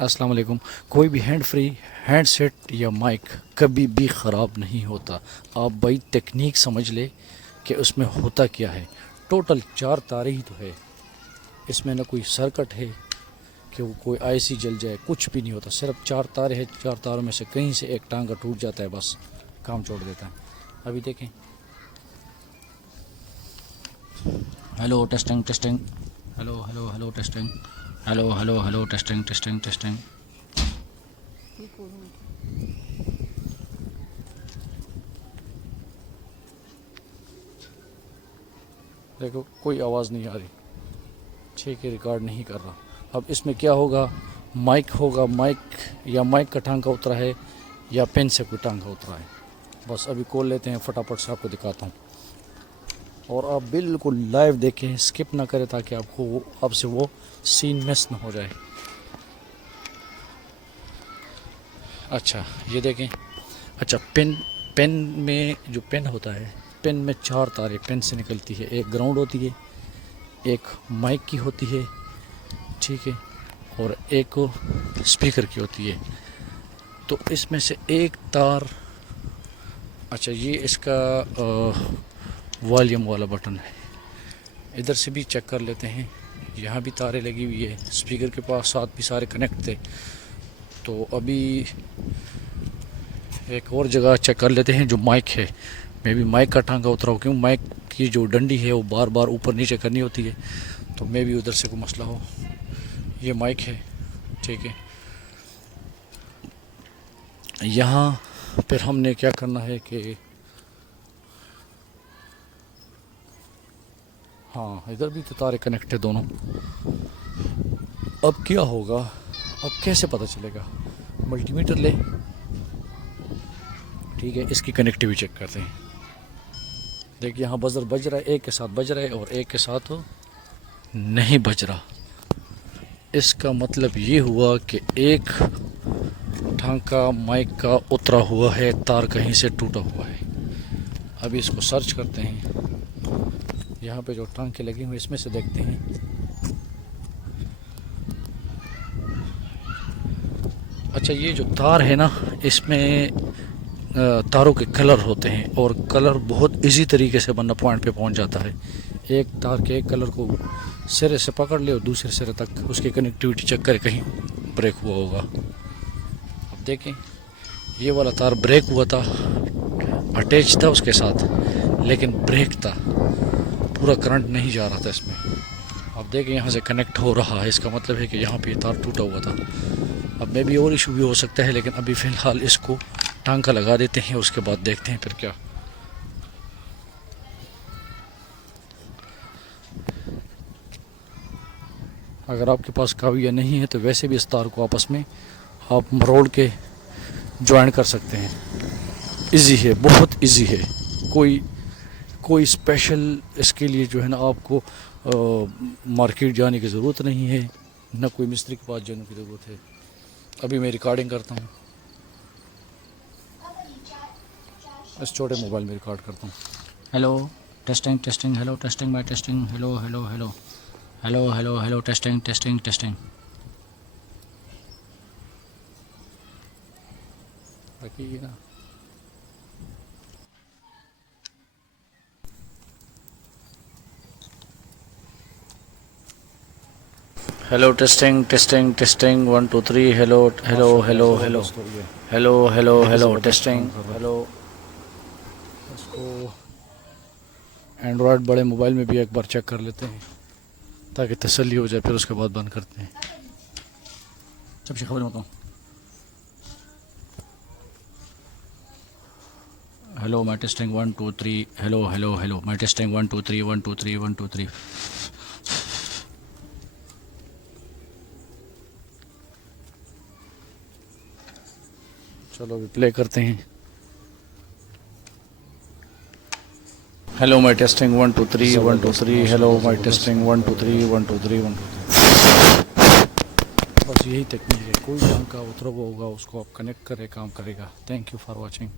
अस्सलाम वालेकुम। कोई भी हैंड फ्री हैंडसेट या माइक कभी भी ख़राब नहीं होता। आप भाई टेक्निक समझ ले कि उसमें होता क्या है। टोटल 4 तारे ही तो है इसमें, ना कोई सर्किट है कि वो कोई आईसी जल जाए, कुछ भी नहीं होता। सिर्फ 4 तारे हैं, 4 तारों में से कहीं से एक टांगा टूट जाता है, बस काम छोड़ देता है। अभी देखें। Hello testing testing, hello hello hello testing, hello hello hello testing testing testing. देखो कोई आवाज़ नहीं आ रही, ठीक है, रिकॉर्ड नहीं कर रहा। अब इसमें क्या होगा, माइक होगा, माइक या माइक का टांगा उतरा है या पेन से कोई टांगा उतरा है। बस अभी कॉल लेते हैं, फटाफट से आपको दिखाता हूँ। और आप बिल्कुल लाइव देखें, स्किप ना करें, ताकि आपको आपसे वो सीन मिस ना हो जाए। अच्छा ये देखें। अच्छा पेन, पेन में जो पेन होता है, पेन में 4 तारे पेन से निकलती है। एक ग्राउंड होती है, एक माइक की होती है, ठीक है, और एक स्पीकर की होती है। तो इसमें से एक तार, अच्छा ये इसका वॉल्यूम वाला बटन है। इधर से भी चेक कर लेते हैं, यहाँ भी तारें लगी हुई है, स्पीकर के पास साथ भी सारे कनेक्ट थे। तो अभी एक और जगह चेक कर लेते हैं, जो माइक है। मैं भी माइक का टांगा उतरा हूँ, क्यों माइक की जो डंडी है वो बार बार ऊपर नीचे करनी होती है, तो मैं भी उधर से कोई मसला हो। ये माइक है, ठीक है। यहाँ फिर हमने क्या करना है कि हाँ, इधर भी तो तारे कनेक्ट है दोनों। अब क्या होगा, अब कैसे पता चलेगा। मल्टीमीटर ले, ठीक है, इसकी कनेक्टिविटी चेक करते हैं। देखिए यहाँ बजर बज रहा है, एक के साथ बज रहा है और एक के साथ नहीं बज रहा। इसका मतलब ये हुआ कि एक टांका माइक का उतरा हुआ है, तार कहीं से टूटा हुआ है। अभी इसको सर्च करते हैं, यहाँ पे जो टांके लगे हुए इसमें से देखते हैं। अच्छा ये जो तार है ना, इसमें तारों के कलर होते हैं, और कलर बहुत इजी तरीके से बंदा पॉइंट पे पहुंच जाता है। एक तार के एक कलर को सिरे से पकड़ ले और दूसरे सिरे तक उसकी कनेक्टिविटी चेक करे, कहीं ब्रेक हुआ होगा। अब देखें, ये वाला तार ब्रेक हुआ था, अटैच था उसके साथ, लेकिन ब्रेक था, पूरा करंट नहीं जा रहा था इसमें। अब देखें यहाँ से कनेक्ट हो रहा है, इसका मतलब है कि यहाँ पे तार टूटा हुआ था। अब में भी और इशू भी हो सकता है, लेकिन अभी फ़िलहाल इसको टांका लगा देते हैं, उसके बाद देखते हैं फिर क्या। अगर आपके पास काविया नहीं है तो वैसे भी इस तार को आपस में आप मरोड़ के ज्वाइन कर सकते हैं। इजी है, बहुत इजी है। कोई कोई स्पेशल इसके लिए जो है ना, आपको मार्केट जाने की ज़रूरत नहीं है, ना कोई मिस्त्री के पास जाने की ज़रूरत है। अभी मैं रिकॉर्डिंग करता हूँ, इस छोटे मोबाइल में रिकॉर्ड करता हूँ। Hello testing testing, hello testing bye testing, hello hello hello hello hello hello testing testing testing. बाकी ना, hello testing testing testing 1 2 3, hello hello hello hello hello hello hello testing hello. इसको एंड्रॉयड बड़े mobile में भी एक बार check कर लेते हैं, ताकि तसल्ली हो जाए, फिर उसके बाद बंद करते हैं। सबसे खबर बताऊँ, हेलो माई टेस्टिंग 1 2 3, हेलो हेलो हेलो माई टेस्टिंग 1 2 3 1 2 3 1 2 3। चलो अभी प्ले करते हैं। हेलो माई टेस्टिंग 1 2 3 1 2 3, हेलो माई टेस्टिंग 1 2 3 1 2 3 1 2 3। बस यही टेक्निक है, कोई टांका उतरा हुआ होगा उसको आप कनेक्ट करें, काम करेगा। Thank you for watching.